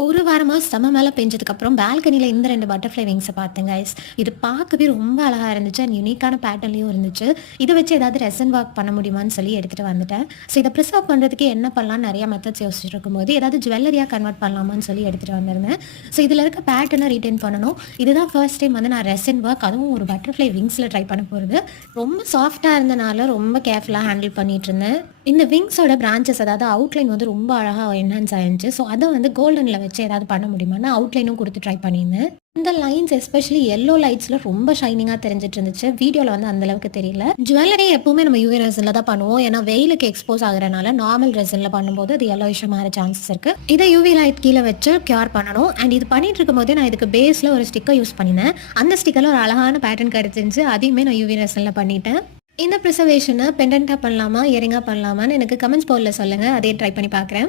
ஒரு வாரமா செம மேல பெஞ்சதுக்கப்புறம் பால்கனில இந்த 2 பட்டர்ஃப்ளை விங்ஸ பார்த்தேன் கைஸ். இது பார்க்கவே ரொம்ப அழகா இருந்துச்சு. அண்ட் யூனிக்கான பேட்டர்ன்லயும் இருந்துச்சு. இத வச்சு ஏதாவது ரெசின் ஒர்க் பண்ண முடியுமான்னு சொல்லி எடுத்துட்டு வந்துட்டேன். ஸோ இத ப்ரிசர்வ் பண்றதுக்கு என்ன பண்ணலாம்னு நெறைய மெத்தட்ஸ் யோசிச்சுட்டு இருக்கும்போது, ஏதாவது ஜுவல்லரியா கன்வெர்ட் பண்ணலாமான்னு சொல்லி எடுத்துட்டு வந்திருந்தேன். ஸோ இதுல இருக்க பேட்டர்ன ரிட்டெயின் பண்ணணும். இதுதான் ஃபர்ஸ்ட் டைம் வந்து நான் ரெசின் ஒர்க் அதுவும் ஒரு பட்டர்ஃப்ளை விங்ஸ்ல ட்ரை பண்ண போறது. ரொம்ப சாஃப்ட்டா இருந்தனால ரொம்ப கேர்ஃபுல்லா ஹேண்டில் பண்ணிட்டு இருந்தேன். இந்த விங்ஸோட பிரான்ச்சஸ் அதாவது அவுட்லைன் வந்து ரொம்ப அழகா என்ஹான்ஸ் ஆயிருந்துச்சு. ஸோ அத வந்து கோல்டன்ல வச்சு ஏதாவது பண்ண முடியுமான்னு அவுட்லைனும் குடுத்து ட்ரை பண்ணியிருந்தேன். இந்த லைன்ஸ் எஸ்பெஷலி எல்லோ லைட்ஸ்ல ரொம்ப ஷைனிங்கா தெரிஞ்சுட்டு இருந்துச்சு. வீடியோல வந்து அந்த அளவுக்கு தெரியல. ஜுவல்லரி எப்பவுமே நம்ம யூவி ரெசின்ல தான் பண்ணுவோம். ஏன்னா வெயிலுக்கு எக்ஸ்போஸ் ஆகுறனால நார்மல் ரெசின்ல பண்ணும்போது அது எல்லோயிஷா மாற சான்சஸ் இருக்கு. இத யூவி லைட் கீழ வச்சு கியூர் பண்ணணும். அண்ட் இது பண்ணிட்டு இருக்கும்போதே நான் இதுக்கு பேஸ்ல ஒரு ஸ்டிக்கர் யூஸ் பண்ணினேன். அந்த ஸ்டிக்கர்ல ஒரு அழகான பேட்டர்ன் கிடைச்சிருந்துச்சு. அதையுமே நான் யூவி ரெசின்ல பண்ணிட்டேன். இந்த ப்ரிசர்வேஷன பெண்டன்ட்டா பண்ணலாமா? இயரிங்கா பண்ணலாமான்னு எனக்கு கமெண்ட்ஸ் போர்ட்ல சொல்லுங்க. அதையே ட்ரை பண்ணி பார்க்குறேன்.